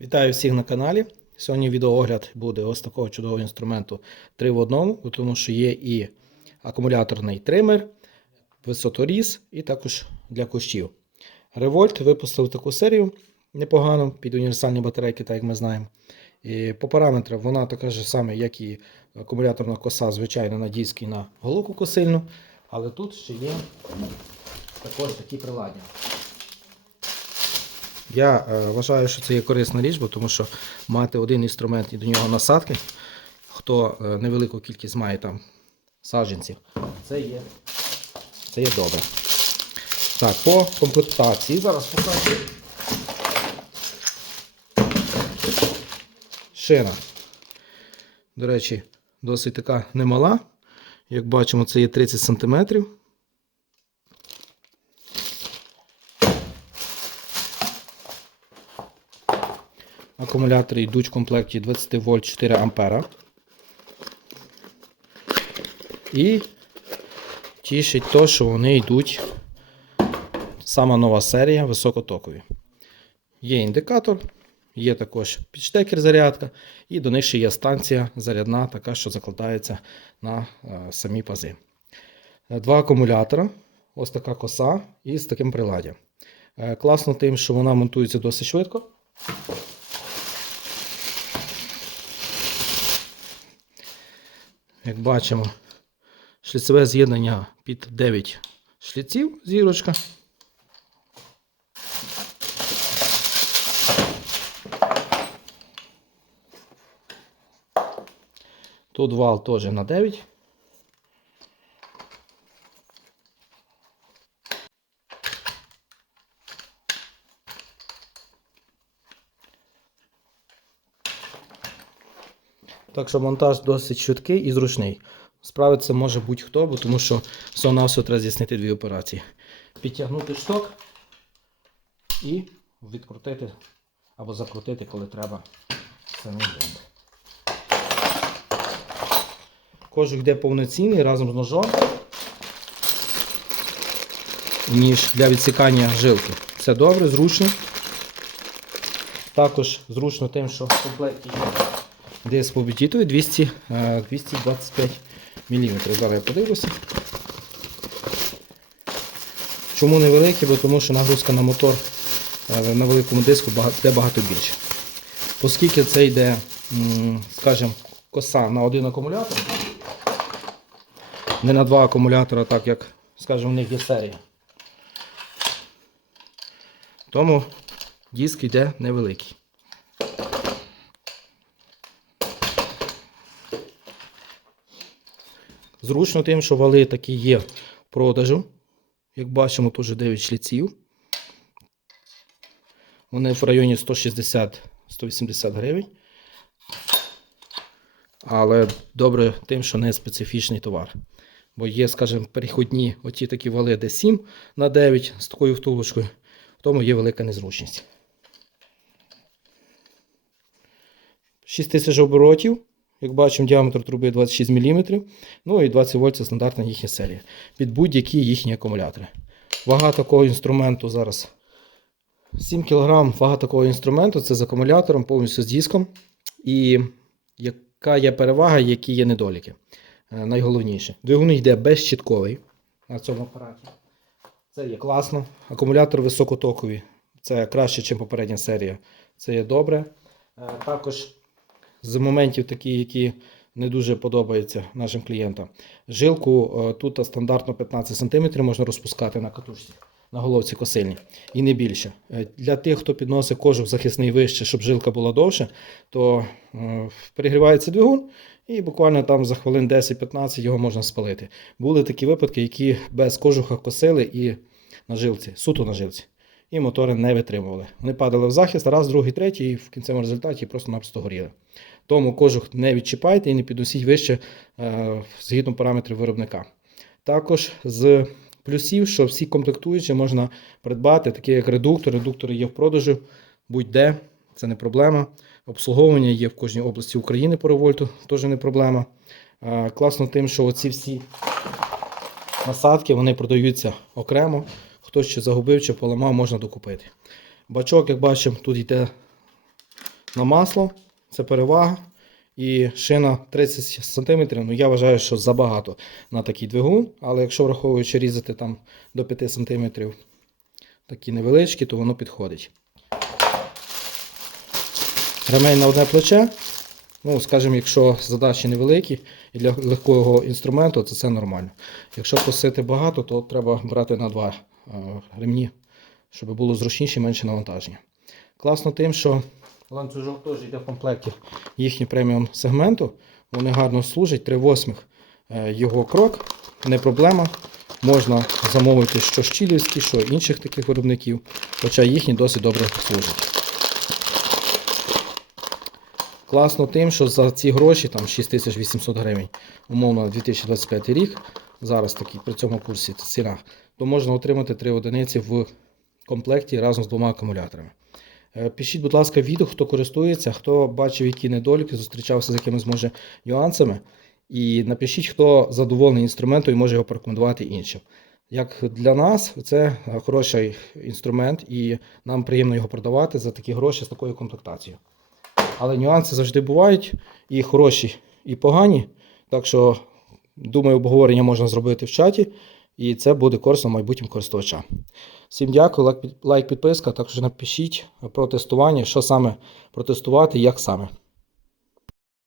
Вітаю всіх на каналі. Сьогодні відеоогляд буде ось такого чудового інструменту 3 в одному, тому що є і акумуляторний тример, висоторіз і також для кущів. Револьт випустив таку серію непогану під універсальні батарейки, так як ми знаємо. І по параметрам вона така ж сама, як і акумуляторна коса, звичайно, на диск і на головку косильну. Але тут ще є також такі приладдя. Я е, вважаю, що це є корисна річ, бо тому що мати один інструмент і до нього насадки, хто е, невелику кількість має там саджанців, це є, це є добре. Так, по комплектації зараз покажу. Шина. До речі, досить така немала. Як бачимо, це є 30 см. Акумулятори йдуть в комплекті 20 вольт 4 ампера. І тішить то, що вони йдуть сама нова серія високотокові. Є індикатор, є також підштекер зарядка, і до них ще є станція зарядна, така, що закладається на е, самі пази. Два акумулятора, ось така коса і з таким приладдям. Е, Класно тим, що вона монтується досить швидко. Як бачимо, шліцеве з'єднання під 9 шліців, зірочка. Тут вал теж на 9. Так що монтаж досить швидкий і зручний. Справиться може будь-хто, бо тому що все на все треба здійснити дві операції. Підтягнути шток і відкрутити або закрутити, коли треба самий бомб. Кожух йде повноцінний разом з ножом. Ніж для відсікання жилки. Це добре, зручно. Також зручно тим, що в комплекті є диск по бітітові 200, е, 225 мм. Зараз я подивлюся. Чому невеликий? Бо тому що нагрузка на мотор е, на великому диску йде багато більше. Оскільки це йде, скажімо, коса на один акумулятор, не на два акумулятора, так як, скажімо, в них є серія. Тому диск йде невеликий. Зручно тим, що вали такі є в продажу. Як бачимо, тут вже 9 шліців. Вони в районі 160-180 гривень. Але добре тим, що не специфічний товар. Бо є, скажімо, перехідні оті такі вали, де 7 на 9 з такою втулочкою. В тому є велика незручність. 6000 оборотів. Як бачимо, діаметр труби 26 мм. Ну і 20 вольт це стандартна їхня серія. Під будь-які їхні акумулятори. Вага такого інструменту зараз 7 кг. Вага такого інструменту це з акумулятором, повністю з диском. І яка є перевага, які є недоліки. Е, Найголовніше. Двигун йде безщітковий на цьому апараті. Це є класно. Акумулятор високотоковий. Це краще, ніж попередня серія. Це є добре. Е, Також з моментів такі, які не дуже подобаються нашим клієнтам. Жилку е, тут стандартно 15 см можна розпускати на катушці, на головці косильні. І не більше. Е, Для тих, хто підносить кожух захисний вище, щоб жилка була довше, то е, перегрівається двигун. І буквально там за хвилин 10-15 його можна спалити. Були такі випадки, які без кожуха косили і на жилці, суто на жилці. І мотори не витримували. Вони падали в захист, раз, другий, третій, і в кінцевому результаті просто-напросто горіли. Тому кожух не відчіпайте і не підносіть вище е, згідно параметрів виробника. Також з плюсів, що всі комплектуючі можна придбати, такі як редуктор. Редуктори є в продажу будь-де, це не проблема. Обслуговування є в кожній області України по револьту, теж не проблема. Е, Класно тим, що оці всі насадки вони продаються окремо. Хтось ще загубив чи поламав, можна докупити. Бачок, як бачимо, тут йде на масло, це перевага. І шина 30 см, ну я вважаю, що забагато на такий двигун, але якщо враховуючи різати там до 5 см такі невеличкі, то воно підходить. Ремень на одне плече. Ну, скажімо, якщо задачі невеликі і для легкого інструменту, то це нормально. Якщо просити багато, то треба брати на два ремні, щоб було зручніше і менше навантаження. Класно тим, що ланцюжок теж йде в комплекті їхній преміум сегменту. Вони гарно служать. 3 восьмих е, його крок, не проблема. Можна замовити що щілівські, що інших таких виробників, хоча їхні досить добре служать. Класно тим, що за ці гроші, там 6800 гривень, умовно на 2025 рік, зараз такий при цьому курсі ціна, то можна отримати 3 одиниці в комплекті разом з двома акумуляторами. Е, Пишіть, будь ласка, відео, хто користується, хто бачив, які недоліки, зустрічався з якимись може нюансами. І напишіть, хто задоволений інструментом і може його порекомендувати іншим. Як для нас, це хороший інструмент, і нам приємно його продавати за такі гроші з такою комплектацією. Але нюанси завжди бувають, і хороші, і погані. Так що, думаю, обговорення можна зробити в чаті, і це буде корисно майбутнім користувачам. Всім дякую, лайк, підписка. Також напишіть про тестування, що саме протестувати як саме.